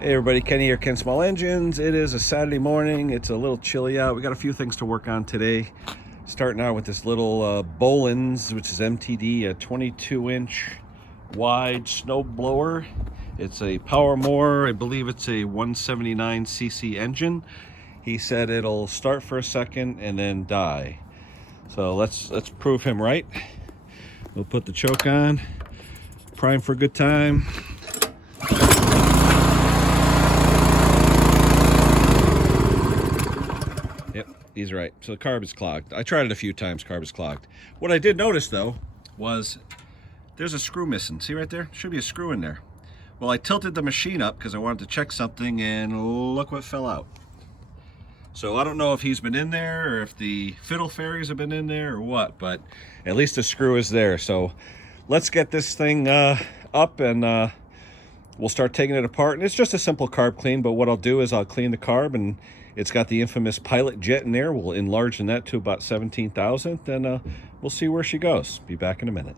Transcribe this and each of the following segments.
Hey everybody, Kenny here, Ken Small Engines. It is a Saturday morning. It's a little chilly out. We got a few things to work on today. Starting out with this little Bolens, which is MTD, a 22-inch wide snowblower. It's a Powermore. I believe it's a 179cc engine. He said it'll start for a second and then die. So let's prove him right. We'll put the choke on, prime for a good time. Yep, he's right. So the carb is clogged. I tried it a few times, carb is clogged. What I did notice though was there's a screw missing. See right there? Should be a screw in there. Well, I tilted the machine up because I wanted to check something, and look what fell out. So I don't know if he's been in there or if the fiddle fairies have been in there or what, but at least the screw is there. So let's get this thing up and we'll start taking it apart. And it's just a simple carb clean, but what I'll do is I'll clean the carb, and it's got the infamous pilot jet in there. We'll enlarge the net to about 17,000, then we'll see where she goes. Be back in a minute.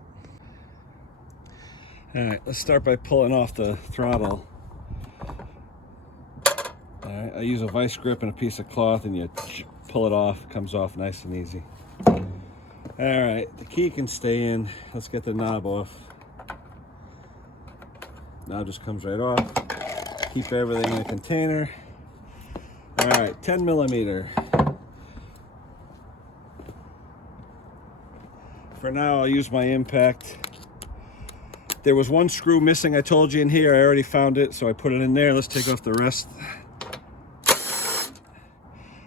All right, let's start by pulling off the throttle. All right, I use a vice grip and a piece of cloth, and you pull it off. It comes off nice and easy. All right, the key can stay in. Let's get the knob off. Knob just comes right off. Keep everything in a container. All right, 10 millimeter. For now, I'll use my impact. There was one screw missing, I told you, in here. I already found it, so I put it in there. Let's take off the rest.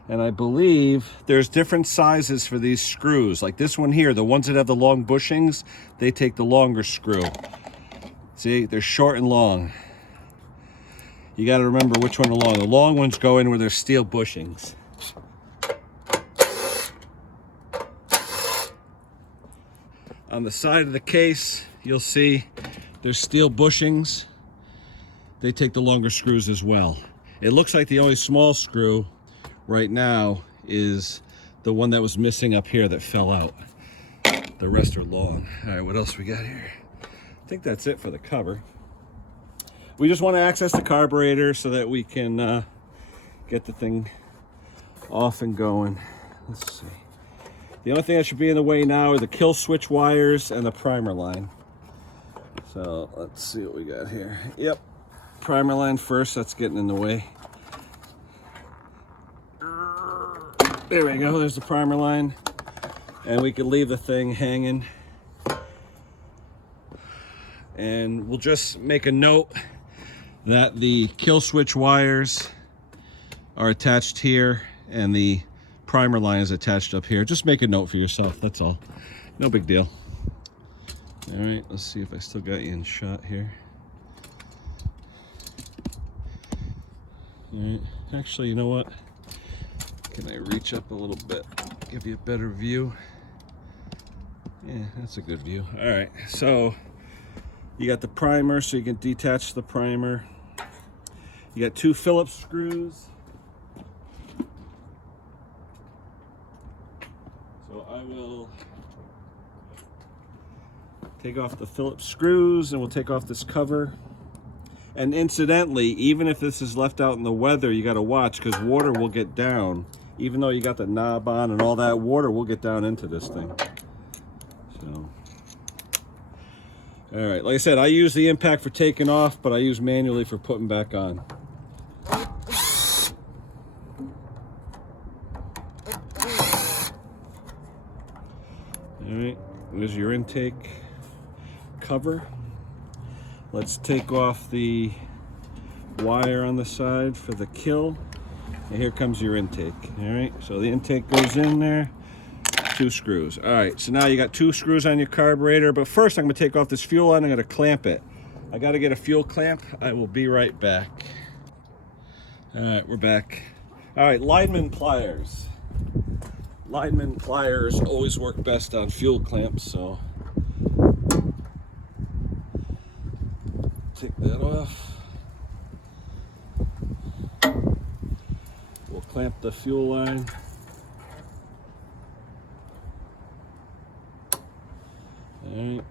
And I believe there's different sizes for these screws. Like this one here, the ones that have the long bushings, they take the longer screw. See, they're short and long. You got to remember which one are long. The long ones go in where there's steel bushings. On the side of the case, you'll see there's steel bushings. They take the longer screws as well. It looks like the only small screw right now is the one that was missing up here that fell out. The rest are long. All right, what else we got here? I think that's it for the cover. We just want to access the carburetor so that we can get the thing off and going. Let's see. The only thing that should be in the way now are the kill switch wires and the primer line. So let's see what we got here. Yep, primer line first, that's getting in the way. There we go, there's the primer line. And we could leave the thing hanging. And we'll just make a note that the kill switch wires are attached here and the primer line is attached up here. Just make a note for yourself, that's all. No big deal. All right, let's see if I still got you in shot here. All right, actually, you know what? Can I reach up a little bit, give you a better view? Yeah, that's a good view. All right, so you got the primer, so you can detach the primer. You got two Phillips screws. So I will take off the Phillips screws and we'll take off this cover. And incidentally, even if this is left out in the weather, you got to watch because water will get down. Even though you got the knob on and all that, water will get down into this thing. So, all right, like I said, I use the impact for taking off, but I use manually for putting back on. All right, there's your intake cover. Let's take off the wire on the side for the kill. And here comes your intake. All right, so the intake goes in there, two screws. All right, so now you got two screws on your carburetor, but first I'm gonna take off this fuel line. I'm gonna clamp it. I gotta get a fuel clamp. I will be right back. All right, we're back. All right, lineman pliers. Lineman pliers always work best on fuel clamps, so take that off. We'll clamp the fuel line. All right.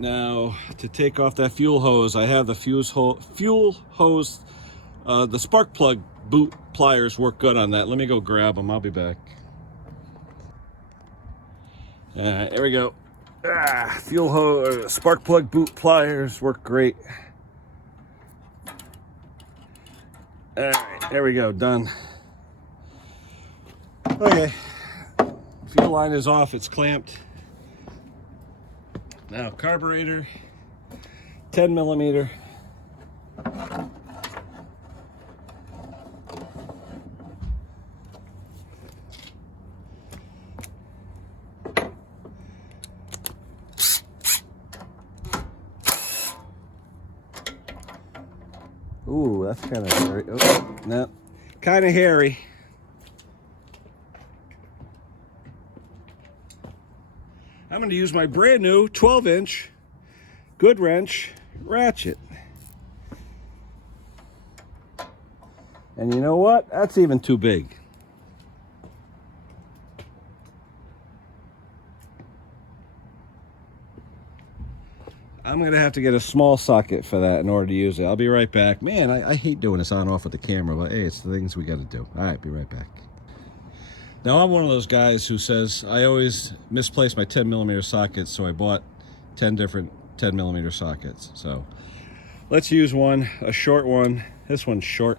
Now, to take off that fuel hose, I have the fuel hose The spark plug boot pliers work good on that. Let me go grab them. I'll be back. All right, there we go. Fuel hose, spark plug boot pliers work great. All right, there we go, done. Okay, fuel line is off, it's clamped. Now carburetor, 10 millimeter. Ooh, that's kind of hairy. Oh, no, kind of hairy. I'm going to use my brand new 12-inch good wrench ratchet. And you know what? That's even too big. I'm going to have to get a small socket for that in order to use it. I'll be right back. Man, I hate doing this on and off with the camera, but hey, it's the things we got to do. All right, be right back. Now, I'm one of those guys who says I always misplace my 10 millimeter sockets, so I bought 10 different 10 millimeter sockets. So let's use one, a short one. This one's short.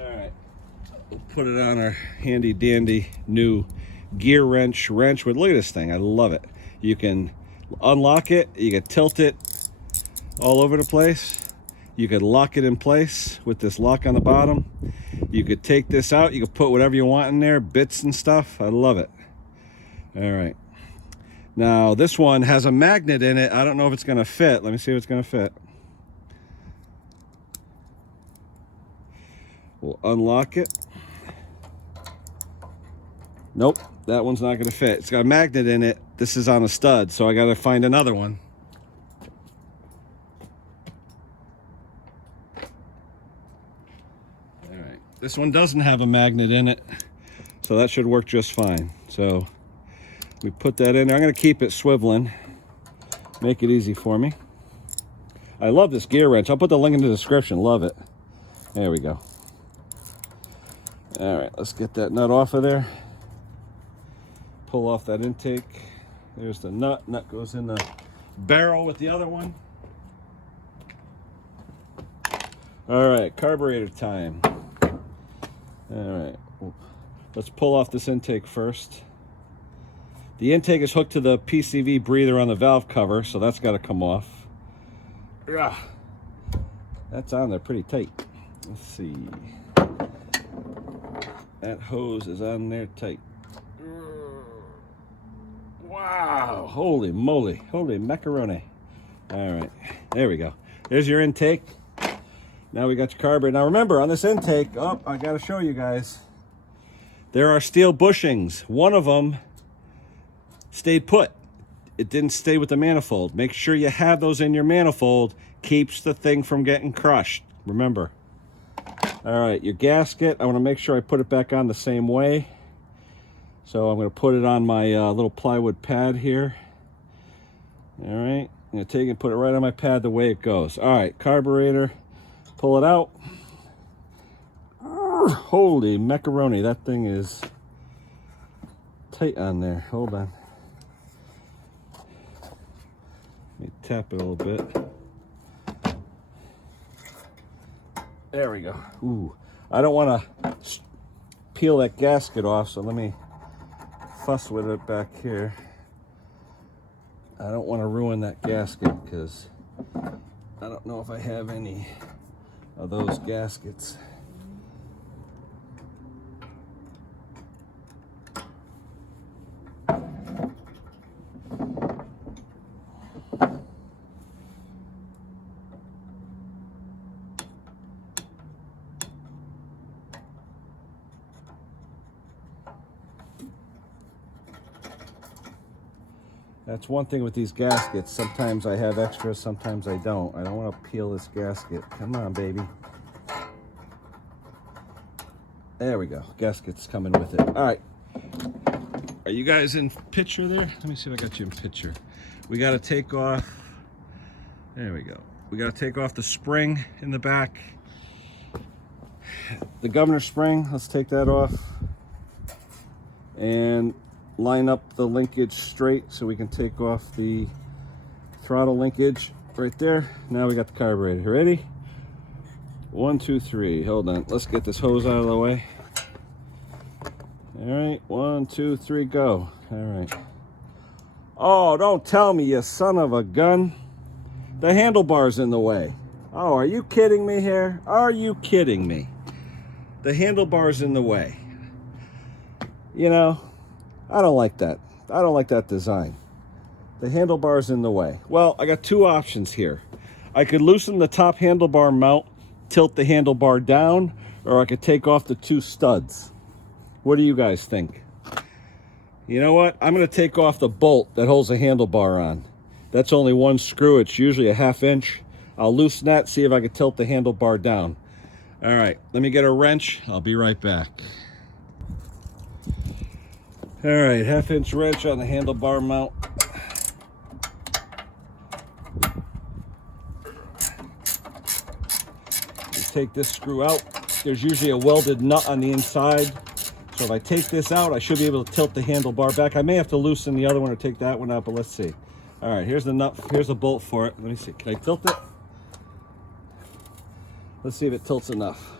All right, we'll put it on our handy dandy new gear wrench with, look at this thing, I love it. You can unlock it, you can tilt it all over the place. You could lock it in place with this lock on the bottom. You could take this out, you could put whatever you want in there, bits and stuff. I love it. All right. Now this one has a magnet in it. I don't know if it's gonna fit. Let me see if it's gonna fit. We'll unlock it. Nope, that one's not gonna fit. It's got a magnet in it. This is on a stud, so I gotta find another one. This one doesn't have a magnet in it, so that should work just fine. So we put that in there. I'm going to keep it swiveling, make it easy for me. I love this gear wrench. I'll put the link in the description. Love it. There we go. All right, let's get that nut off of there. Pull off that intake. There's the nut. Nut goes in the barrel with the other one. All right, carburetor time. All right, let's pull off this intake first. The intake is hooked to the PCV breather on the valve cover, so that's got to come off. Yeah, that's on there pretty tight. Let's see. That hose is on there tight. Wow, holy moly, holy macaroni. All right, there we go. There's your intake. Now we got your carburetor. Now remember, on this intake, oh, I got to show you guys. There are steel bushings. One of them stayed put. It didn't stay with the manifold. Make sure you have those in your manifold. Keeps the thing from getting crushed. Remember. All right, your gasket. I want to make sure I put it back on the same way. So I'm going to put it on my little plywood pad here. All right, I'm going to take it and put it right on my pad the way it goes. All right, carburetor. Pull it out. Holy macaroni, that thing is tight on there. Hold on. Let me tap it a little bit. There we go. Ooh, I don't want to peel that gasket off, so let me fuss with it back here. I don't want to ruin that gasket because I don't know if I have any of those gaskets. That's one thing with these gaskets. Sometimes I have extras, sometimes I don't. I don't want to peel this gasket. Come on, baby. There we go. Gasket's coming with it. All right. Are you guys in picture there? Let me see if I got you in picture. We got to take off There we go. We got to take off the spring in the back. The governor spring, let's take that off. And line up the linkage straight so we can take off the throttle linkage right there. Now we got the carburetor. Ready? 1, 2, 3. Hold on. Let's get this hose out of the way. All right. 1, 2, 3, go. All right. Oh, don't tell me, you son of a gun. The handlebar's in the way. Oh, are you kidding me here? Are you kidding me? The handlebar's in the way. You know, I don't like that. I don't like that design. The handlebar's in the way. Well, I got two options here. I could loosen the top handlebar mount, tilt the handlebar down, or I could take off the two studs. What do you guys think? You know what? I'm going to take off the bolt that holds the handlebar on. That's only one screw. It's usually a 1/2 inch. I'll loosen that, see if I can tilt the handlebar down. All right, let me get a wrench. I'll be right back. All right, 1/2 inch wrench on the handlebar mount. Take this screw out. There's usually a welded nut on the inside. So if I take this out, I should be able to tilt the handlebar back. I may have to loosen the other one or take that one out, but let's see. All right, here's the nut. Here's the bolt for it. Let me see. Can I tilt it? Let's see if it tilts enough.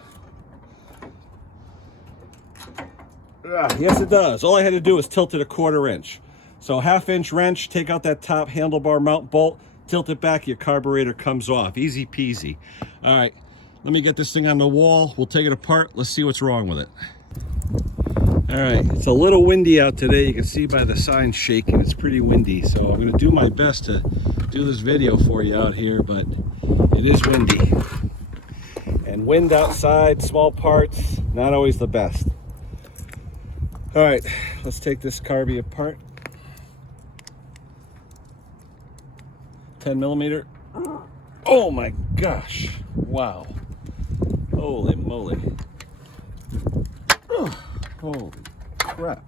Yes, it does. All I had to do was tilt it 1/4 inch. So 1/2 inch wrench, take out that top handlebar mount bolt, tilt it back, your carburetor comes off. Easy peasy. All right, let me get this thing on the wall. We'll take it apart. Let's see what's wrong with it. All right, it's a little windy out today. You can see by the sign shaking, it's pretty windy. So I'm gonna do my best to do this video for you out here, but it is windy. And wind outside, small parts, not always the best. All right, let's take this carby apart. 10 millimeter. Oh my gosh, wow. Holy moly. Oh, holy crap.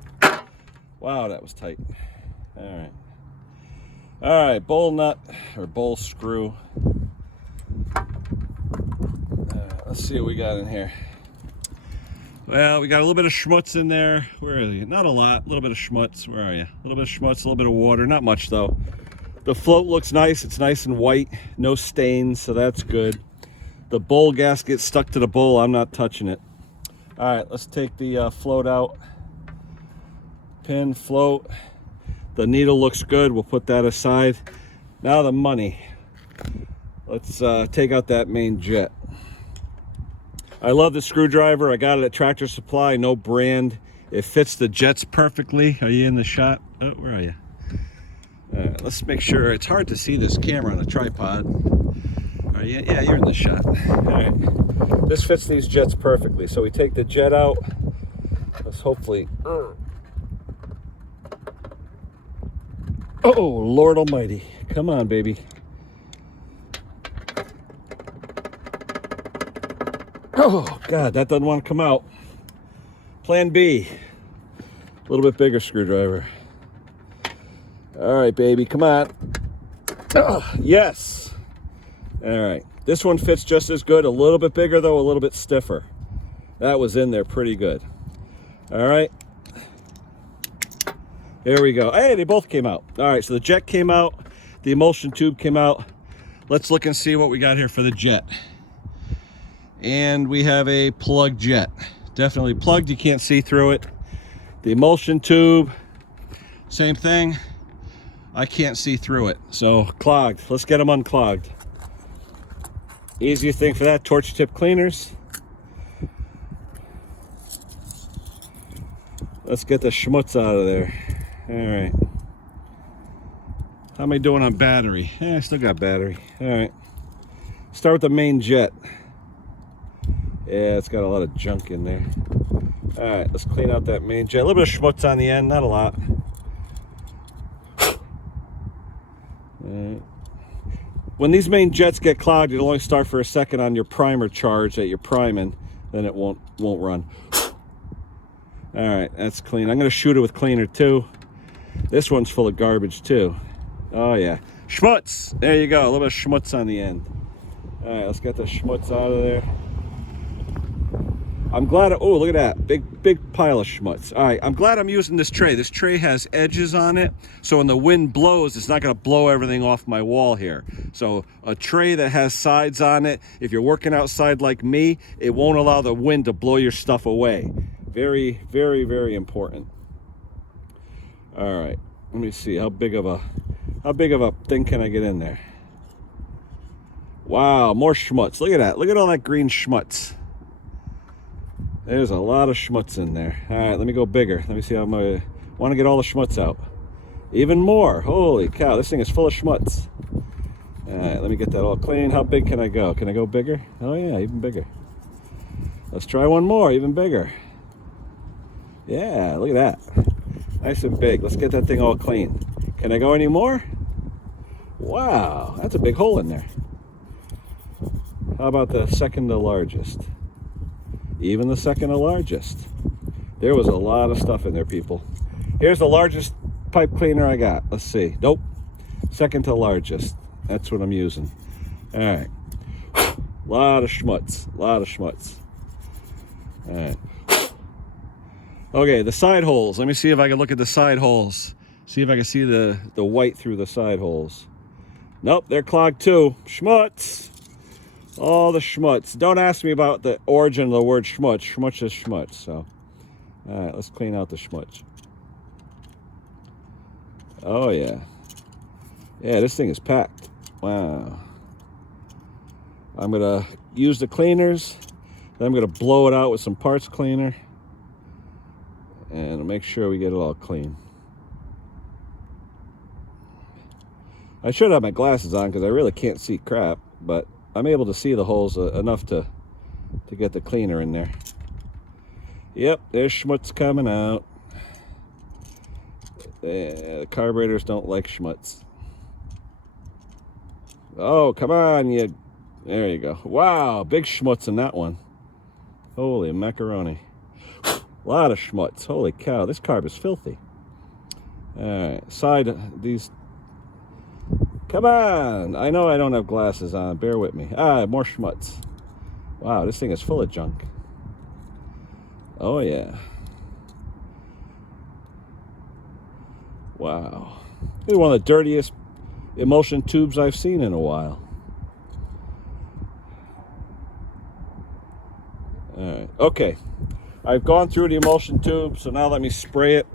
Wow, that was tight. All right, bowl nut or bowl screw. Let's see what we got in here. Well, we got a little bit of schmutz in there. Where are you? Not a lot, a little bit of schmutz. Where are you? A little bit of schmutz, a little bit of water, not much though. The float looks nice, it's nice and white, no stains, so that's good. The bowl gasket stuck to the bowl, I'm not touching it. All right, let's take the float out. Pin, float. The needle looks good, we'll put that aside. Now the money. Let's take out that main jet. I love the screwdriver. I got it at Tractor Supply, no brand. It fits the jets perfectly. Are you in the shot? Oh, where are you? Let's make sure. It's hard to see this camera on a tripod. Are you? Yeah, you're in the shot. All right. This fits these jets perfectly. So we take the jet out. Let's hopefully. Oh, Lord Almighty! Come on, baby. Oh God, that doesn't want to come out. Plan B. A little bit bigger screwdriver. All right, baby, come on. Oh, yes. All right, this one fits just as good. A little bit bigger though, a little bit stiffer. That was in there pretty good. All right. There we go. Hey, they both came out. All right, so the jet came out. The emulsion tube came out. Let's look and see what we got here for the jet. And we have a plug jet. Definitely plugged, you can't see through it. The emulsion tube, same thing. I can't see through it, so clogged. Let's get them unclogged. Easiest thing for that, torch tip cleaners. Let's get the schmutz out of there. All right. How am I doing on battery? I still got battery. All right. Start with the main jet. Yeah, it's got a lot of junk in there. All right, let's clean out that main jet. A little bit of schmutz on the end, not a lot. When these main jets get clogged, it'll only start for a second on your primer charge that you're priming, then it won't run. All right, that's clean. I'm gonna shoot it with cleaner too. This one's full of garbage too. Oh yeah, schmutz. There you go, a little bit of schmutz on the end. All right, let's get the schmutz out of there. I'm glad, oh, look at that, big pile of schmutz. All right, I'm glad I'm using this tray. This tray has edges on it, so when the wind blows, it's not gonna blow everything off my wall here. So a tray that has sides on it, if you're working outside like me, it won't allow the wind to blow your stuff away. Very, very, very important. All right, let me see, how big of a thing can I get in there? Wow, more schmutz, look at that. Look at all that green schmutz. There's a lot of schmutz in there. All right, let me go bigger. Let me see how I want to get all the schmutz out. Even more. Holy cow, this thing is full of schmutz. All right, let me get that all clean. How big can I go? Can I go bigger? Oh yeah, even bigger. Let's try one more, even bigger. Yeah, look at that. Nice and big. Let's get that thing all clean. Can I go any more? Wow, that's a big hole in there. How about the second to largest? Even the second to largest. There was a lot of stuff in there, people. Here's the largest pipe cleaner I got. Let's see. Nope. Second to largest. That's what I'm using. All right. Lot of schmutz. Lot of schmutz. All right. Okay, the side holes. Let me see if I can look at the side holes. See if I can see the white through the side holes. Nope, they're clogged too. Schmutz. All the schmutz. Don't ask me about the origin of the word schmutz. Schmutz is schmutz. So, all right, let's clean out the schmutz. Oh yeah, yeah. This thing is packed. Wow. I'm gonna use the cleaners. Then I'm gonna blow it out with some parts cleaner, and make sure we get it all clean. I should have my glasses on because I really can't see crap, but I'm able to see the holes enough to get the cleaner in there. Yep, there's schmutz coming out. The carburetors don't like schmutz. Oh, come on, you. There you go. Wow, big schmutz in that one. Holy macaroni. A lot of schmutz. Holy cow, this carb is filthy. All right, side these. Come on! I know I don't have glasses on. Bear with me. Ah, more schmutz. Wow, this thing is full of junk. Oh, yeah. Wow. This is one of the dirtiest emulsion tubes I've seen in a while. All right. Okay. I've gone through the emulsion tube, so now let me spray it.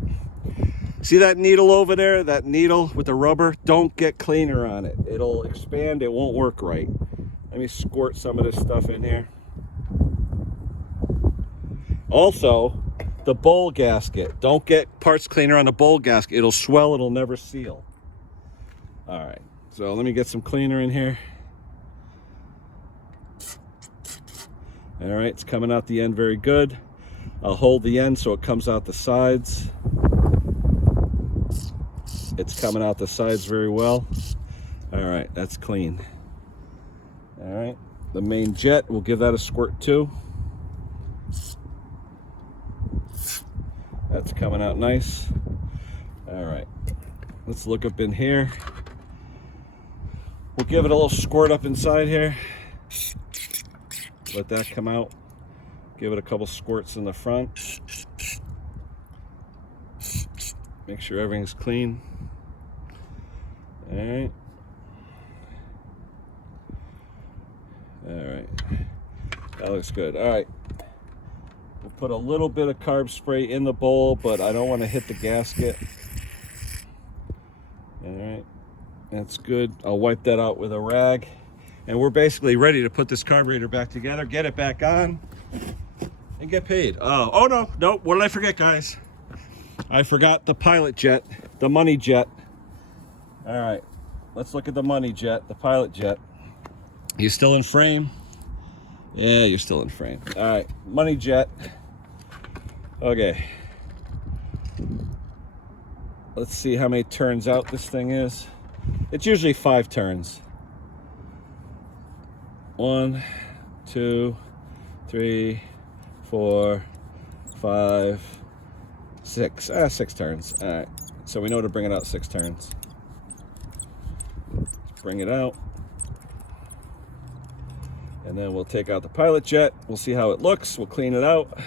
See that needle over there? That needle with the rubber? Don't get cleaner on it. It'll expand. It won't work right. Let me squirt some of this stuff in here. Also, the bowl gasket. Don't get parts cleaner on the bowl gasket. It'll swell. It'll never seal. All right. So let me get some cleaner in here. All right. It's coming out the end very good. I'll hold the end so it comes out the sides. It's coming out the sides very well. All right, that's clean. All right, the main jet, we'll give that a squirt too. That's coming out nice. All right, let's look up in here. We'll give it a little squirt up inside here. Let that come out. Give it a couple squirts in the front. Make sure everything's clean. All right. All right. That looks good. All right. We'll put a little bit of carb spray in the bowl, but I don't want to hit the gasket. All right. That's good. I'll wipe that out with a rag. And we're basically ready to put this carburetor back together, get it back on, and get paid. Oh no. What did I forget, guys? I forgot the pilot jet, the money jet. All right, let's look at the money jet, the pilot jet. You still in frame? Yeah, you're still in frame. All right, money jet. Okay. Let's see how many turns out this thing is. It's usually 5 turns. 1, 2, 3, 4, 5, 6. 6 turns. All right. So we know to bring it out 6 turns. bring it out. And then we'll take out the pilot jet. We'll see how it looks. We'll clean it out.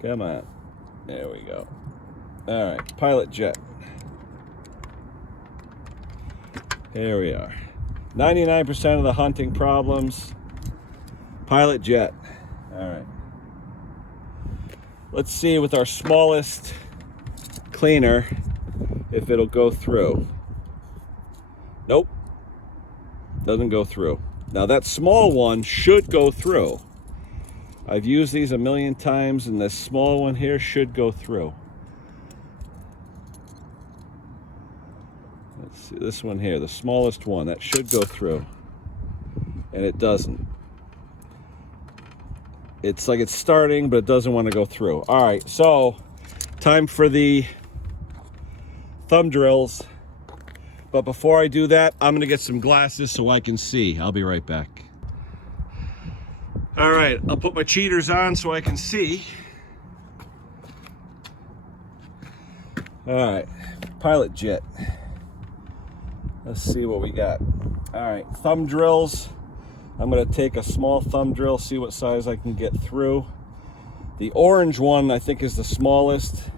Come on. There we go. All right, pilot jet. Here we are. 99% of the hunting problems. Pilot jet. All right. Let's see with our smallest cleaner if it'll go through. Nope. Doesn't go through. Now that small one should go through. I've used these a million times, and this small one here should go through. Let's see, this one here, the smallest one, that should go through. And it doesn't. It's like it's starting, but it doesn't want to go through. All right, so time for the thumb drills. But before I do that, I'm gonna get some glasses so I can see. I'll be right back. All right, I'll put my cheaters on so I can see. All right, pilot jet. Let's see what we got. All right, thumb drills. I'm gonna take a small thumb drill, see what size I can get through. The orange one I think is the smallest.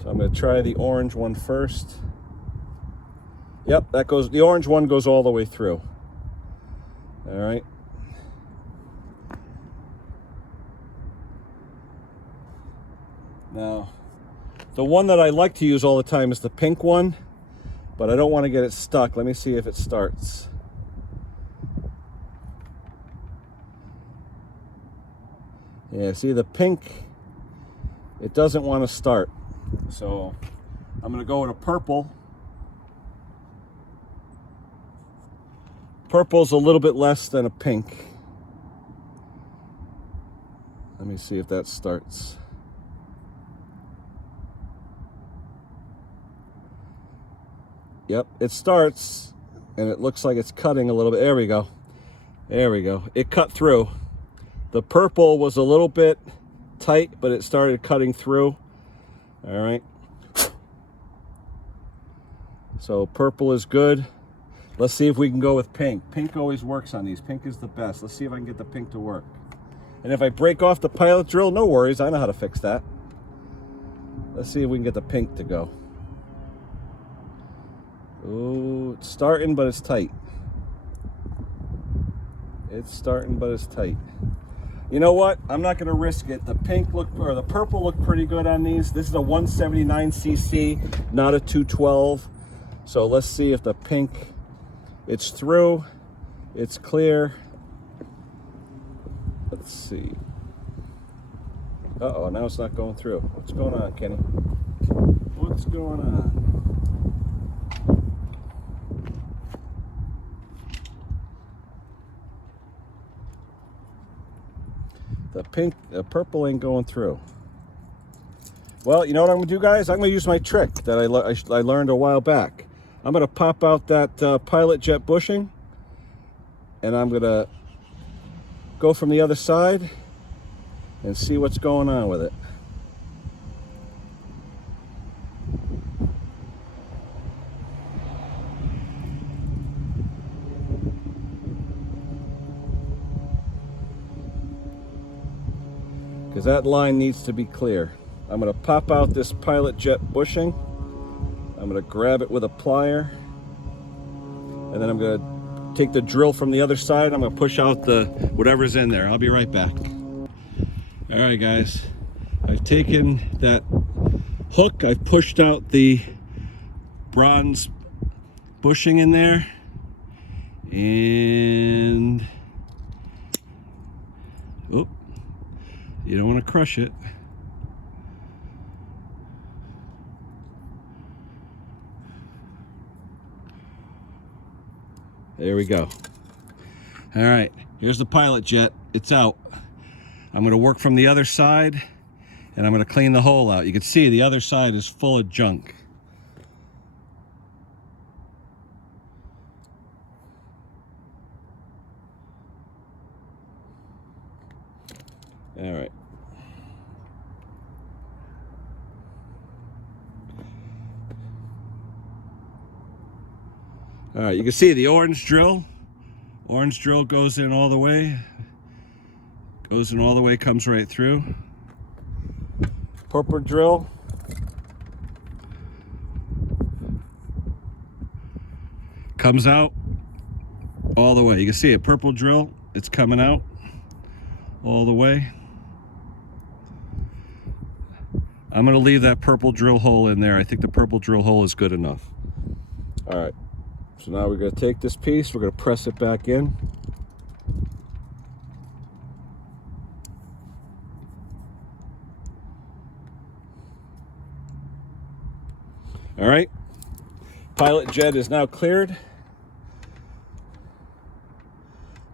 So I'm gonna try the orange one first. Yep, that goes, the orange one goes all the way through. All right. Now, the one that I like to use all the time is the pink one, but I don't want to get it stuck. Let me see if it starts. Yeah, see the pink, it doesn't want to start. So I'm going to go with a purple. Purple's a little bit less than a pink. Let me see if that starts. Yep, it starts, and it looks like it's cutting a little bit. There we go. There we go. It cut through. The purple was a little bit tight, but it started cutting through. All right. So purple is good. Let's see if we can go with pink. Pink always works on these. Pink is the best. Let's see if I can get the pink to work. And if I break off the pilot drill, no worries. I know how to fix that. Let's see if we can get the pink to go. Oh, it's starting, but it's tight. It's starting, but it's tight. You know what? I'm not going to risk it. The pink looked, or the purple looked pretty good on these. This is a 179cc, not a 212. So let's see if the pink, it's through, it's clear. Let's see. Uh-oh, now it's not going through. What's going on, Kenny? What's going on? The purple ain't going through. Well, you know what I'm gonna do, guys? I'm gonna use my trick that I learned a while back. I'm gonna pop out that pilot jet bushing, and I'm gonna go from the other side and see what's going on with it. Because that line needs to be clear. I'm going to pop out this pilot jet bushing. I'm going to grab it with a plier. And then I'm going to take the drill from the other side. I'm going to push out the whatever's in there. I'll be right back. All right, guys. I've taken that hook. I've pushed out the bronze bushing in there. And... oh. You don't want to crush it. There we go. All right, here's the pilot jet. It's out. I'm going to work from the other side, and I'm going to clean the hole out. You can see the other side is full of junk. All right. All right, you can see the orange drill. Orange drill goes in all the way. Goes in all the way, comes right through. Purple drill. Comes out all the way. You can see it, purple drill. It's coming out all the way. I'm going to leave that purple drill hole in there. I think the purple drill hole is good enough. All right, so now we're going to take this piece, we're going to press it back in. All right, pilot jet is now cleared.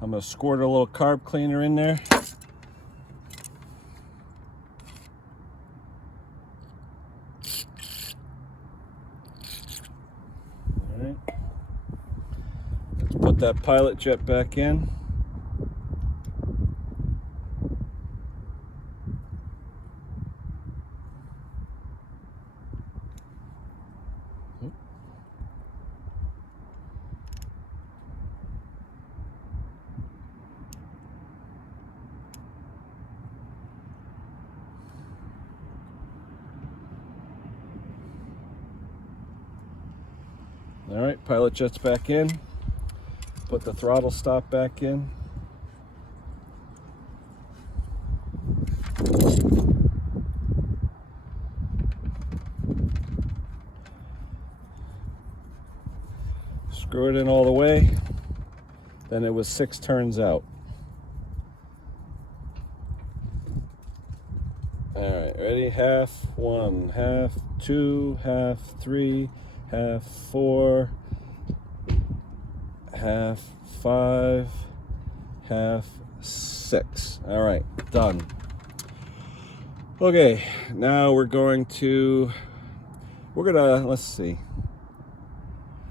I'm going to squirt a little carb cleaner in there. All right. Let's put that pilot jet back in. All right, pilot jet's back in. Put the throttle stop back in. Screw it in all the way. Then it was 6 turns out. All right, ready? Half, 1, half, 2, half, 3, half, 4, half, 5, half, 6. All right, done. Okay, now let's see.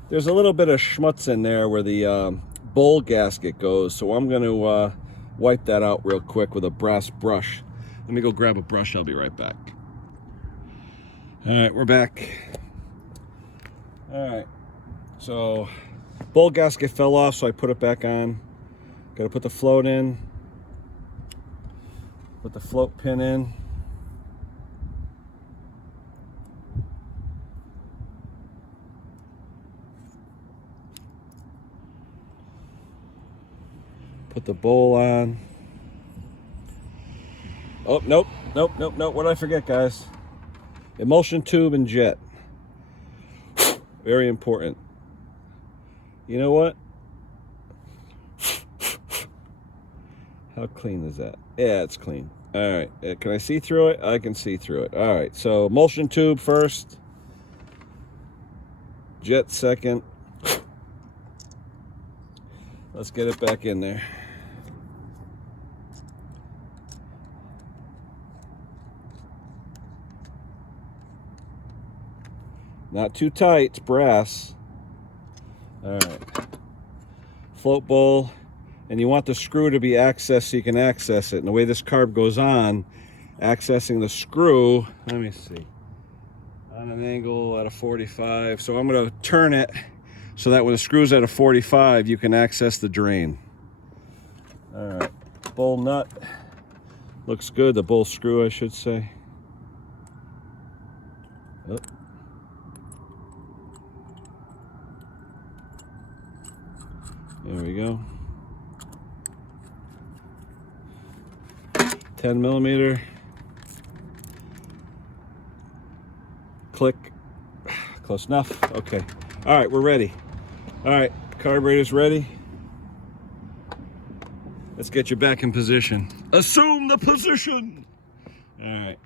There's a little bit of schmutz in there where the bowl gasket goes, so I'm going to wipe that out real quick with a brass brush. Let me go grab a brush, I'll be right back. All right, we're back. All right, so bowl gasket fell off, so I put it back on. Got to put the float in, put the float pin in. Put the bowl on. Oh, nope. What did I forget, guys? Emulsion tube and jet. Very important. You know what? How clean is that? Yeah, it's clean. All right. Can I see through it? I can see through it. All right. So emulsion tube first. Jet second. Let's get it back in there. Not too tight, it's brass. All right. Float bowl, and you want the screw to be accessed so you can access it. And the way this carb goes on, accessing the screw, let me see, on an angle at a 45. So I'm going to turn it so that when the screw's at a 45, you can access the drain. All right, bowl nut. Looks good, the bowl screw, I should say. Oh. There we go. 10 millimeter. Click. Close enough. Okay. All right, we're ready. All right, carburetor's ready. Let's get you back in position. Assume the position. All right.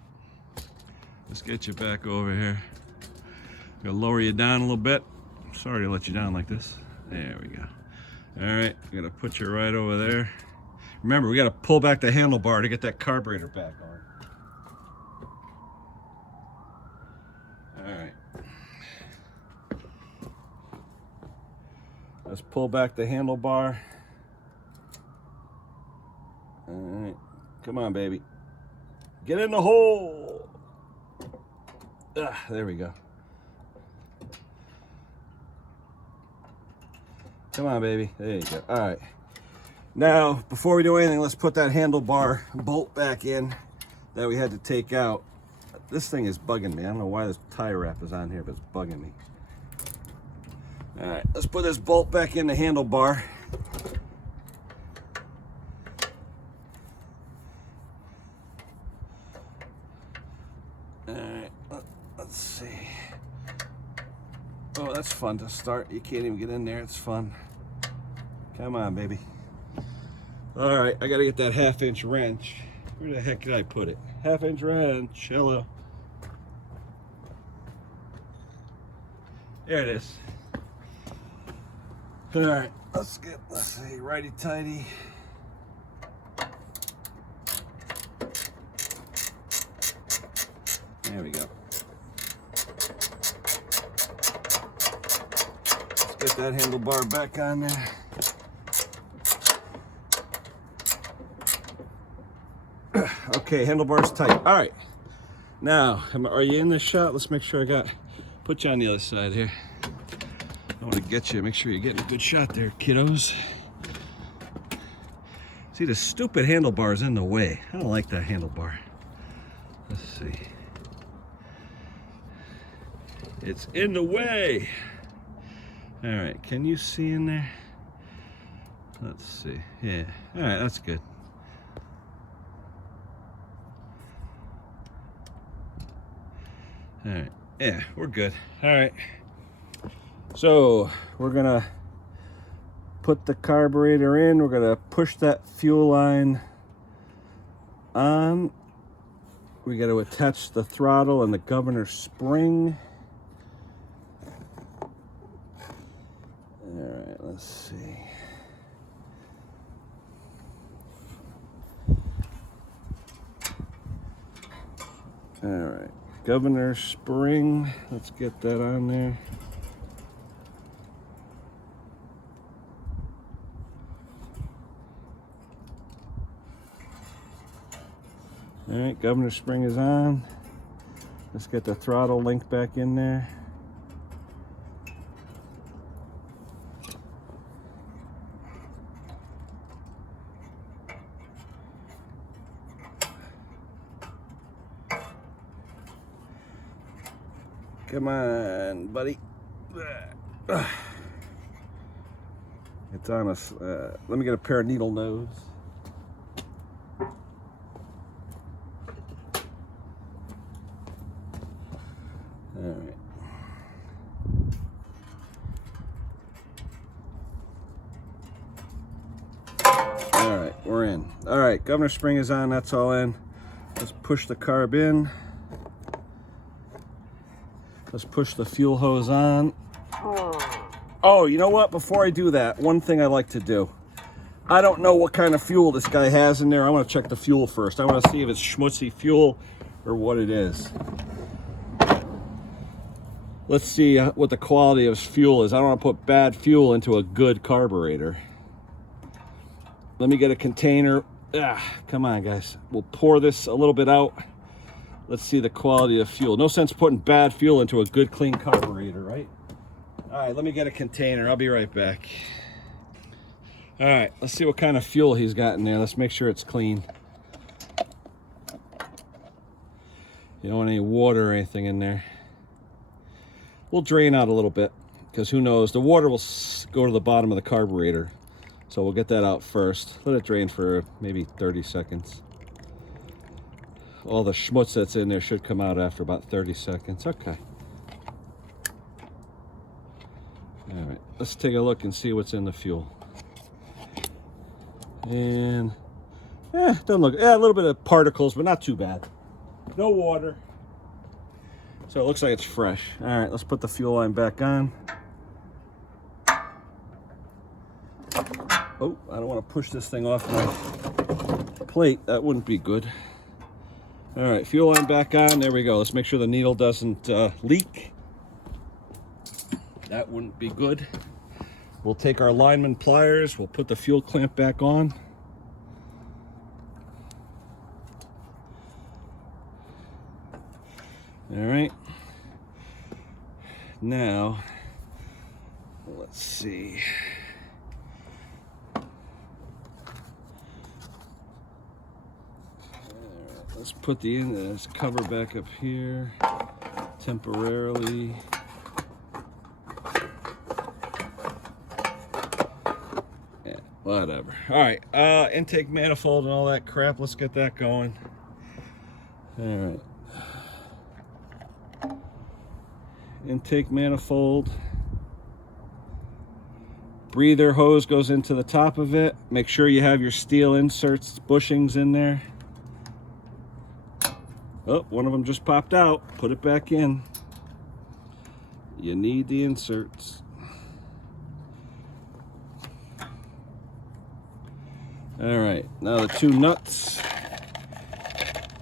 Let's get you back over here. I'm gonna lower you down a little bit. Sorry to let you down like this. There we go. All right, I'm gonna put you right over there. Remember, we gotta pull back the handlebar to get that carburetor back on. All right. Let's pull back the handlebar. All right, come on, baby. Get in the hole. There we go. Come on, baby. There you go. All right. Now, before we do anything, let's put that handlebar bolt back in that we had to take out. This thing is bugging me. I don't know why this tie wrap is on here, but it's bugging me. All right, let's put this bolt back in the handlebar. All right, let's see. Oh, that's fun to start. You can't even get in there. It's fun. Come on, baby. All right, I got to get that 1/2-inch wrench. Where the heck did I put it? 1/2-inch wrench. Hello. There it is. All right, let's see, righty-tighty. There we go. Let's get that handlebar back on there. Okay, handlebar's tight. All right. Now, are you in this shot? Let's make sure put you on the other side here. I want to get you, make sure you're getting a good shot there, kiddos. See, the stupid handlebar is in the way. I don't like that handlebar. Let's see. It's in the way. All right, can you see in there? Let's see, yeah. All right, that's good. All right, yeah, we're good. All right, so we're gonna put the carburetor in. We're gonna push that fuel line on. We got to attach the throttle and the governor spring. All right, let's see. All right, governor spring. Let's get that on there. All right, governor spring is on. Let's get the throttle link back in there. Come on, buddy. It's on us. Let me get a pair of needle nose. All right. All right, we're in. All right, governor spring is on. That's all in. Let's push the carb in. Let's push the fuel hose on. Oh, you know what? Before I do that, one thing I like to do. I don't know what kind of fuel this guy has in there. I want to check the fuel first. I want to see if it's schmutzy fuel or what it is. Let's see what the quality of his fuel is. I don't want to put bad fuel into a good carburetor. Let me get a container. Come on, guys. We'll pour this a little bit out. Let's see the quality of fuel. No sense putting bad fuel into a good, clean carburetor, right? All right, let me get a container. I'll be right back. All right, let's see what kind of fuel he's got in there. Let's make sure it's clean. You don't want any water or anything in there. We'll drain out a little bit because who knows, the water will go to the bottom of the carburetor. So we'll get that out first. Let it drain for maybe 30 seconds. All the schmutz that's in there should come out after about 30 seconds. Okay. All right, let's take a look and see what's in the fuel. And doesn't look, a little bit of particles, but not too bad. No water. So it looks like it's fresh. All right, let's put the fuel line back on. Oh, I don't want to push this thing off my plate. That wouldn't be good. All right, fuel line back on. There we go. Let's make sure the needle doesn't leak. That wouldn't be good. We'll take our lineman pliers. We'll put the fuel clamp back on. All right. Now, let's see. Let's put this cover back up here temporarily. Yeah, whatever. All right, intake manifold and all that crap. Let's get that going. All right. Intake manifold. Breather hose goes into the top of it. Make sure you have your steel inserts, bushings in there. Oh, one of them just popped out. Put it back in. You need the inserts. All right, now the two nuts.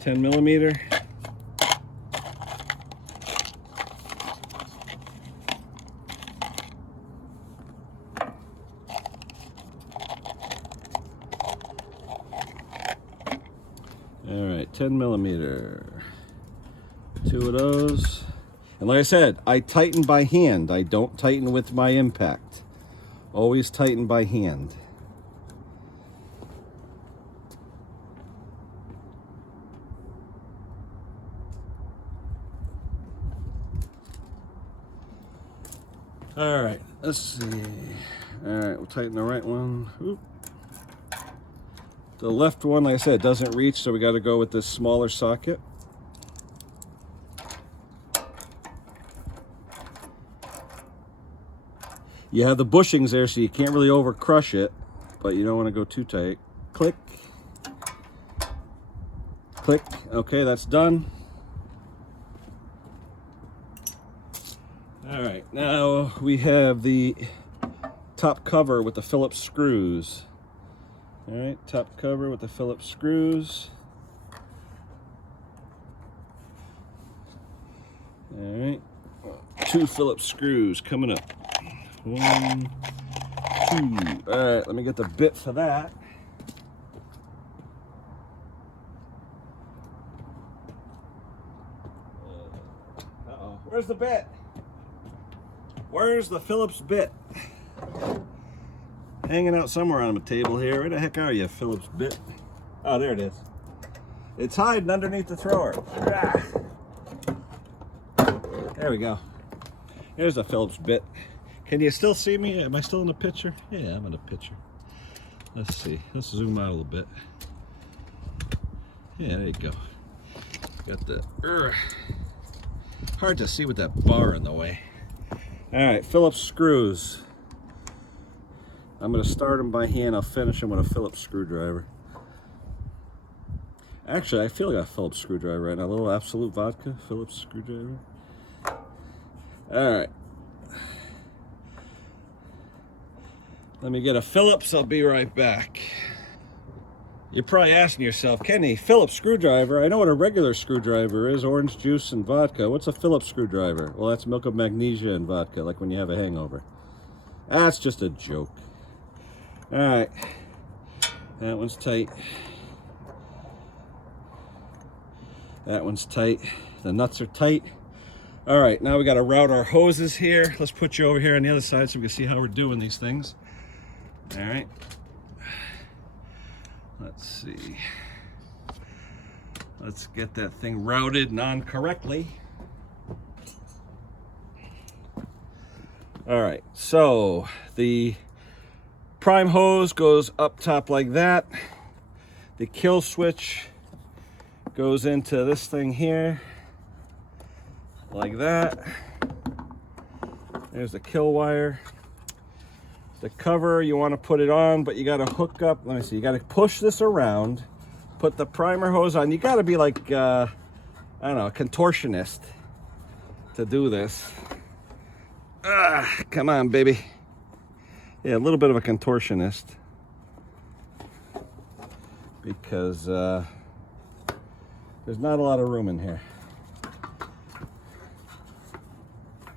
10 millimeter. All right, 10 millimeter. Two of those. And like I said, I tighten by hand. I don't tighten with my impact. Always tighten by hand. All right, let's see. All right, we'll tighten the right one. Oop. The left one, like I said, doesn't reach, so we got to go with this smaller socket. You have the bushings there, so you can't really over crush it, but you don't want to go too tight. Click. Click. Okay, that's done. All right, now we have the top cover with the Phillips screws. All right, top cover with the Phillips screws. All right, two Phillips screws coming up. 1, 2. All right, let me get the bit for that. Uh-oh, where's the bit? Where's the Phillips bit? Hanging out somewhere on the table here. Where the heck are you, Phillips bit? Oh, there it is. It's hiding underneath the thrower. There we go. There's a Phillips bit. Can you still see me? Am I still in the picture? Yeah, I'm in the picture. Let's see. Let's zoom out a little bit. Yeah, there you go. Got the... Hard to see with that bar in the way. All right, Phillips screws. I'm going to start them by hand. I'll finish them with a Phillips screwdriver. Actually, I feel like a Phillips screwdriver right now. A little Absolute Vodka Phillips screwdriver. All right. Let me get a Phillips. I'll be right back. You're probably asking yourself, Kenny, Phillips screwdriver? I know what a regular screwdriver is, orange juice and vodka. What's a Phillips screwdriver? Well, that's milk of magnesia and vodka, like when you have a hangover. That's just a joke. All right, that one's tight. That one's tight. The nuts are tight. All right, now we got to route our hoses here. Let's put you over here on the other side so we can see how we're doing these things. All right. Let's see. Let's get that thing routed non-correctly. All right, so the prime hose goes up top like that. The kill switch goes into this thing here, like that. There's the kill wire. The cover, you want to put it on, but you got to hook up. Let me see. You got to push this around, put the primer hose on. You got to be like, I don't know, a contortionist to do this. Come on, baby. Yeah, a little bit of a contortionist. Because there's not a lot of room in here.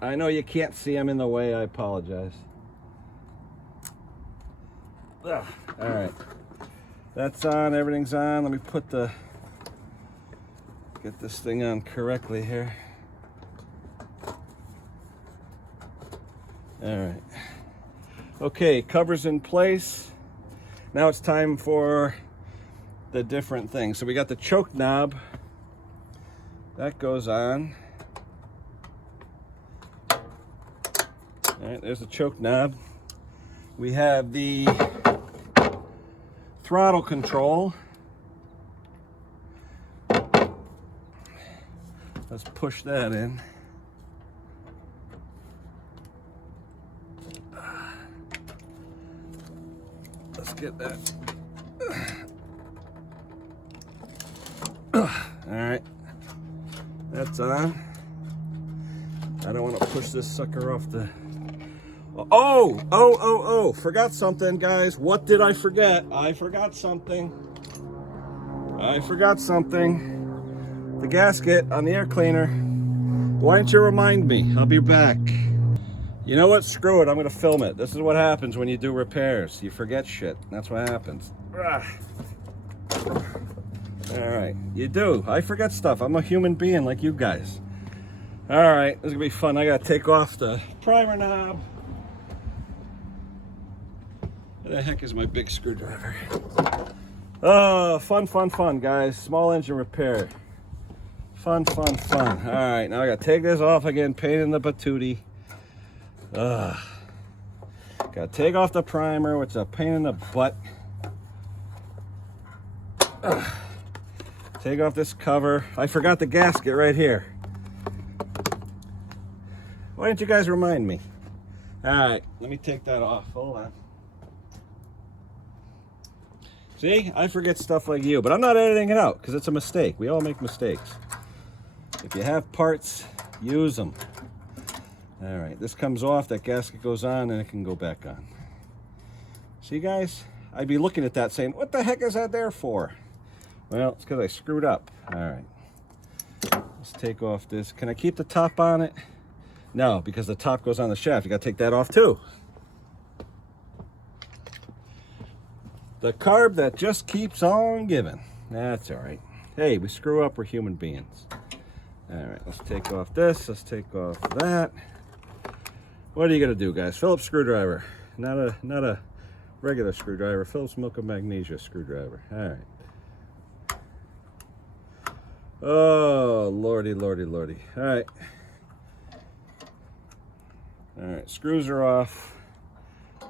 I know you can't see them in the way. I apologize. All right, that's on. Everything's on. Let me get this thing on correctly here. All right. Okay, cover's in place. Now it's time for the different things. So we got the choke knob. That goes on. All right, there's the choke knob. We have the throttle control. Let's push that in. Let's get that. All right, that's on. I don't want to push this sucker off the... Oh, forgot something, guys. What did I forget? I forgot something. The gasket on the air cleaner. Why didn't you remind me? I'll be back. You know what? Screw it. I'm going to film it. This is what happens when you do repairs. You forget shit. That's what happens. All right. You do. I forget stuff. I'm a human being like you guys. All right. This is going to be fun. I got to take off the primer knob. Where the heck is my big screwdriver? Oh, fun, guys. Small engine repair. Fun. All right, now I gotta take this off again. Pain in the patootie. Gotta take off the primer, which is a pain in the butt. Take off this cover. I forgot the gasket right here. Why didn't you guys remind me? All right, let me take that off. Hold on. See, I forget stuff like you, but I'm not editing it out because it's a mistake. We all make mistakes. If you have parts, use them. All right, this comes off, that gasket goes on, and it can go back on. See, guys, I'd be looking at that saying, what the heck is that there for? Well, it's because I screwed up. All right, let's take off this. Can I keep the top on it? No, because the top goes on the shaft. You got to take that off too. The carb that just keeps on giving. That's all right. Hey, we screw up, we're human beings. All right, let's take off this. Let's take off that. What are you gonna do, guys? Phillips screwdriver, not a regular screwdriver. Phillips milk of magnesia screwdriver. All right. Oh, lordy. All right. Screws are off.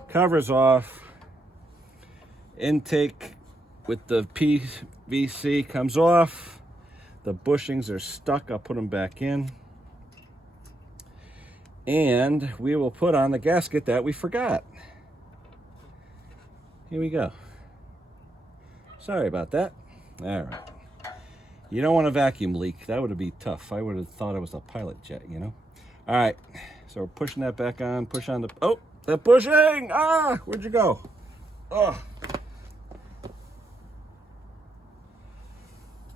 Cover's off. Intake with the PVC comes off. The bushings are stuck. I'll put them back in. And we will put on the gasket that we forgot. Here we go. Sorry about that. All right. You don't want a vacuum leak. That would be tough. I would have thought it was a pilot jet, you know? All right. So we're pushing that back on. Push on the... Oh, the bushing! Ah, where'd you go? Oh.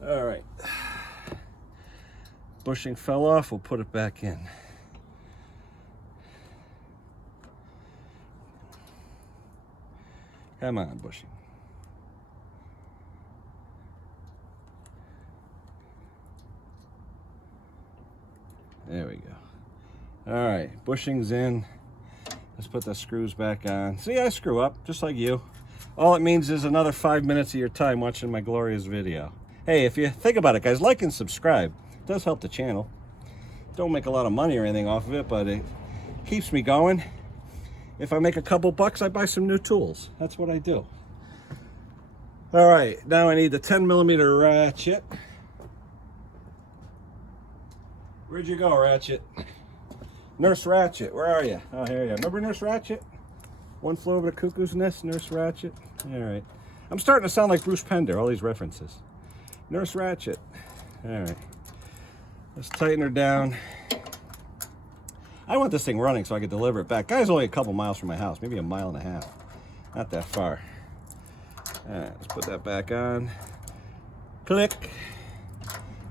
All right. Bushing fell off. We'll put it back in. Come on, bushing. There we go. All right, bushing's in. Let's put the screws back on. See, I screw up, just like you. All it means is another 5 minutes of your time watching my glorious video. Hey, if you think about it, guys, like and subscribe. It does help the channel. Don't make a lot of money or anything off of it, but it keeps me going. If I make a couple bucks, I buy some new tools. That's what I do. All right, now I need the 10mm ratchet. Where'd you go, Ratchet? Nurse Ratchet, where are you? Oh, here you are. Remember Nurse Ratchet? One Flew Over the Cuckoo's Nest, Nurse Ratchet. All right. I'm starting to sound like Bruce Pender, all these references. Nurse Ratchet. All right. Let's tighten her down. I want this thing running so I can deliver it back. Guy's only a couple miles from my house, maybe a mile and a half. Not that far. All right, let's put that back on. Click.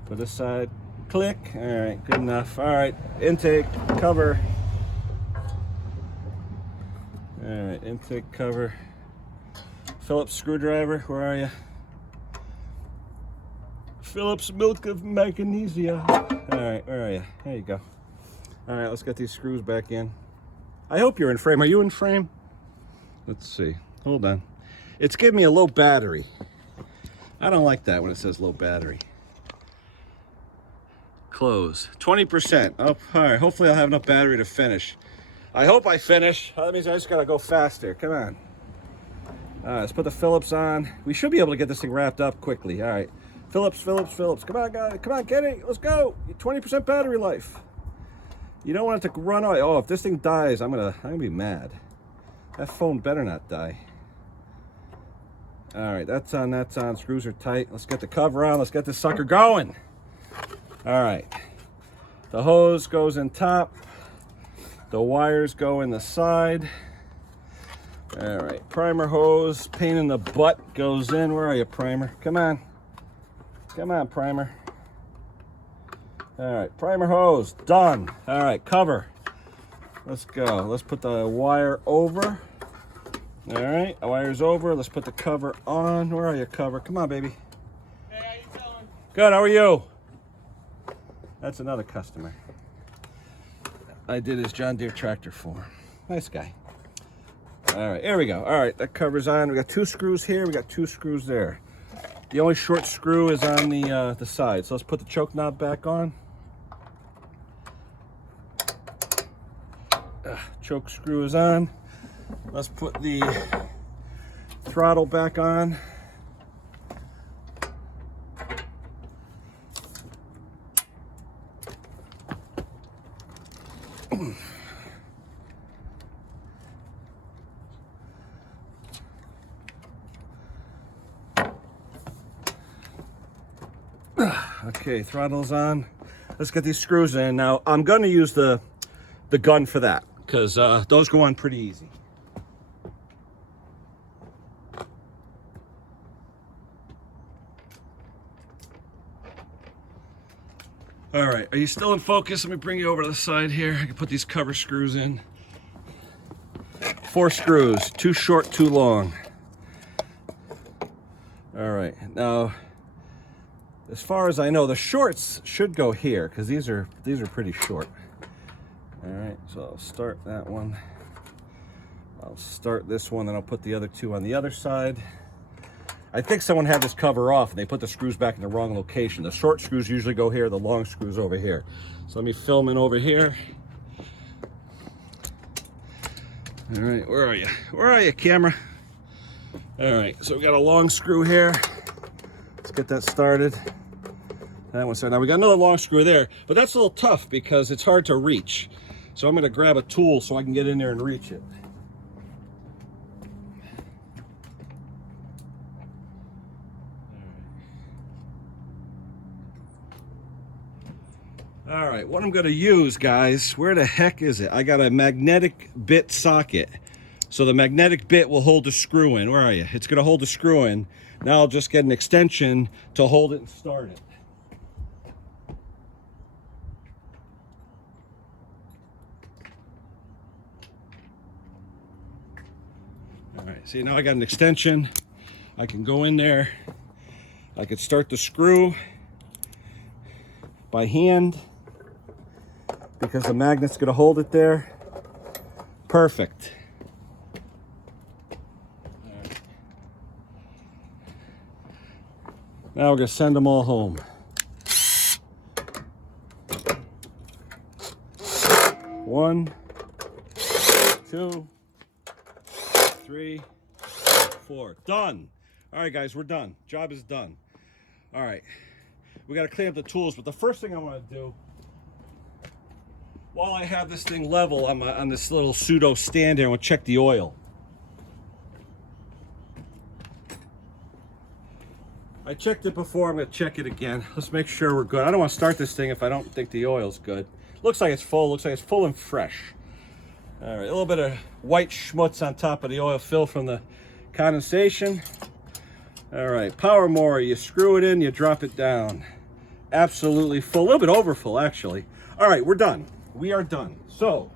Put this side. Click. All right, good enough. All right, intake, cover. All right, intake, cover. Phillips screwdriver, where are you? Phillips milk of magnesia. All right, where are you? There you go. All right, let's get these screws back in. I hope you're in frame. Are you in frame? Let's see. Hold on. It's giving me a low battery. I don't like that when it says low battery. Close. 20%. Oh, all right. Hopefully I'll have enough battery to finish. I hope I finish. That means I just gotta go faster. Come on. All right, let's put the Phillips on. We should be able to get this thing wrapped up quickly. All right. Phillips. Come on, guys. Come on, get it. Let's go. 20% battery life. You don't want it to run out. Oh, if this thing dies, I'm gonna be mad. That phone better not die. All right, that's on. Screws are tight. Let's get the cover on. Let's get this sucker going. All right. The hose goes in top. The wires go in the side. All right, primer hose, pain in the butt goes in. Where are you, primer? Come on. Come on, primer. All right, primer hose, done. All right, cover. Let's go. Let's put the wire over. All right, the wire's over. Let's put the cover on. Where are you, cover? Come on, baby. Hey, how you doing? Good, how are you? That's another customer. I did his John Deere tractor for him. Nice guy. All right, here we go. All right, that cover's on. We got 2 screws here. We got 2 screws there. The only short screw is on the side. So let's put the choke knob back on. Choke screw is on. Let's put the throttle back on. Okay, throttle's on. Let's get these screws in. Now, I'm going to use the gun for that because those go on pretty easy. All right, are you still in focus? Let me bring you over to the side here. I can put these cover screws in. 4 screws, 2 short, 2 long. All right, now, as far as I know, the shorts should go here because these are pretty short. All right, so I'll start that one. I'll start this one, and I'll put the other 2 on the other side. I think someone had this cover off and they put the screws back in the wrong location. The short screws usually go here, the long screws over here. So let me film in over here. All right, where are you? Where are you, camera? All right, so we got a long screw here. Let's get that started. That one's started. Now we got another long screw there, but that's a little tough because it's hard to reach. So I'm gonna grab a tool so I can get in there and reach it. All right, what I'm gonna use, guys, where the heck is it? I got a magnetic bit socket. So the magnetic bit will hold the screw in. Where are you? It's gonna hold the screw in. Now I'll just get an extension to hold it and start it. All right, see, now I got an extension. I can go in there. I could start the screw by hand because the magnet's gonna hold it there. Perfect. Right. Now we're gonna send them all home. 1, 2, 3, 4. Done. All right, guys, we're done. Job is done. All right. We got to clean up the tools, but the first thing I want to do, while I have this thing level on this little pseudo stand here, I want to check the oil. I checked it before. I'm going to check it again. Let's make sure we're good. I don't want to start this thing if I don't think the oil's good. Looks like it's full. Looks like it's full and fresh. All right, a little bit of white schmutz on top of the oil fill from the condensation. All right, Powermore, you screw it in, you drop it down. Absolutely full, a little bit over full, actually. All right, we're done. We are done. So,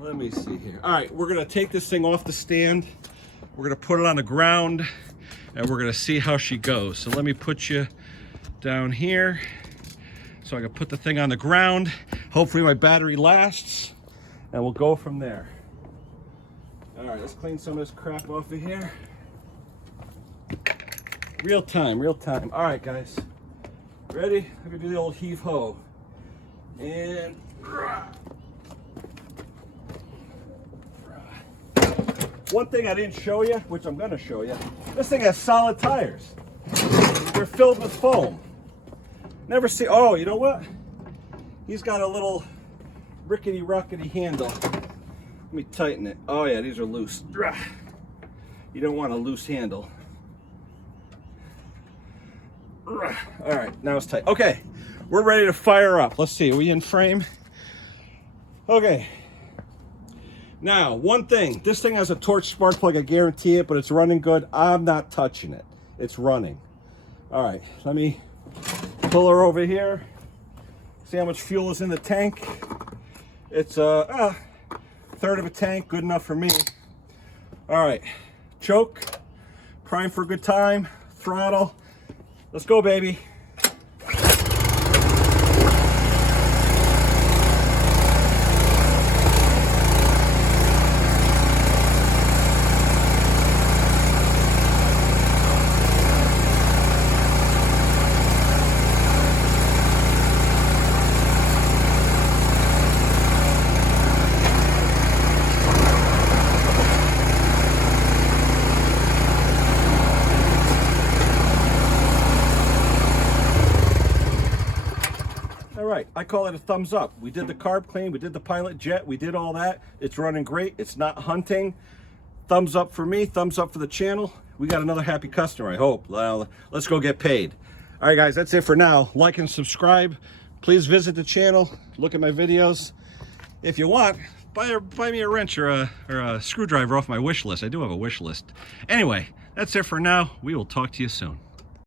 let me see here. All right, we're gonna take this thing off the stand. We're gonna put it on the ground, and we're gonna see how she goes. So let me put you down here so I can put the thing on the ground. Hopefully my battery lasts, and we'll go from there. All right, let's clean some of this crap off of here. Real time, real time. All right, guys. Ready? I'm gonna do the old heave ho. And one thing I didn't show you, which I'm gonna show you, this thing has solid tires. They're filled with foam. Never see, oh, you know what? He's got a little rickety-rockety handle. Let me tighten it. Oh yeah, these are loose. You don't want a loose handle. All right, now it's tight. Okay, we're ready to fire up. Let's see, are we in frame? Okay. Now, one thing, this thing has a torch spark plug, I guarantee it, but it's running good. I'm not touching it. It's running. All right, let me pull her over here. See how much fuel is in the tank. It's a third of a tank, good enough for me. All right, choke, prime for a good time, throttle. Let's go, baby. All right, I call it a thumbs up. We did the carb clean, we did the pilot jet, we did all that. It's running great, it's not hunting. Thumbs up for me, thumbs up for the channel. We got another happy customer, I hope. Well, let's go get paid. All right, guys, that's it for now. Like and subscribe. Please visit the channel, look at my videos. If you want, buy me a wrench or a screwdriver off my wish list. I do have a wish list. Anyway, that's it for now. We will talk to you soon.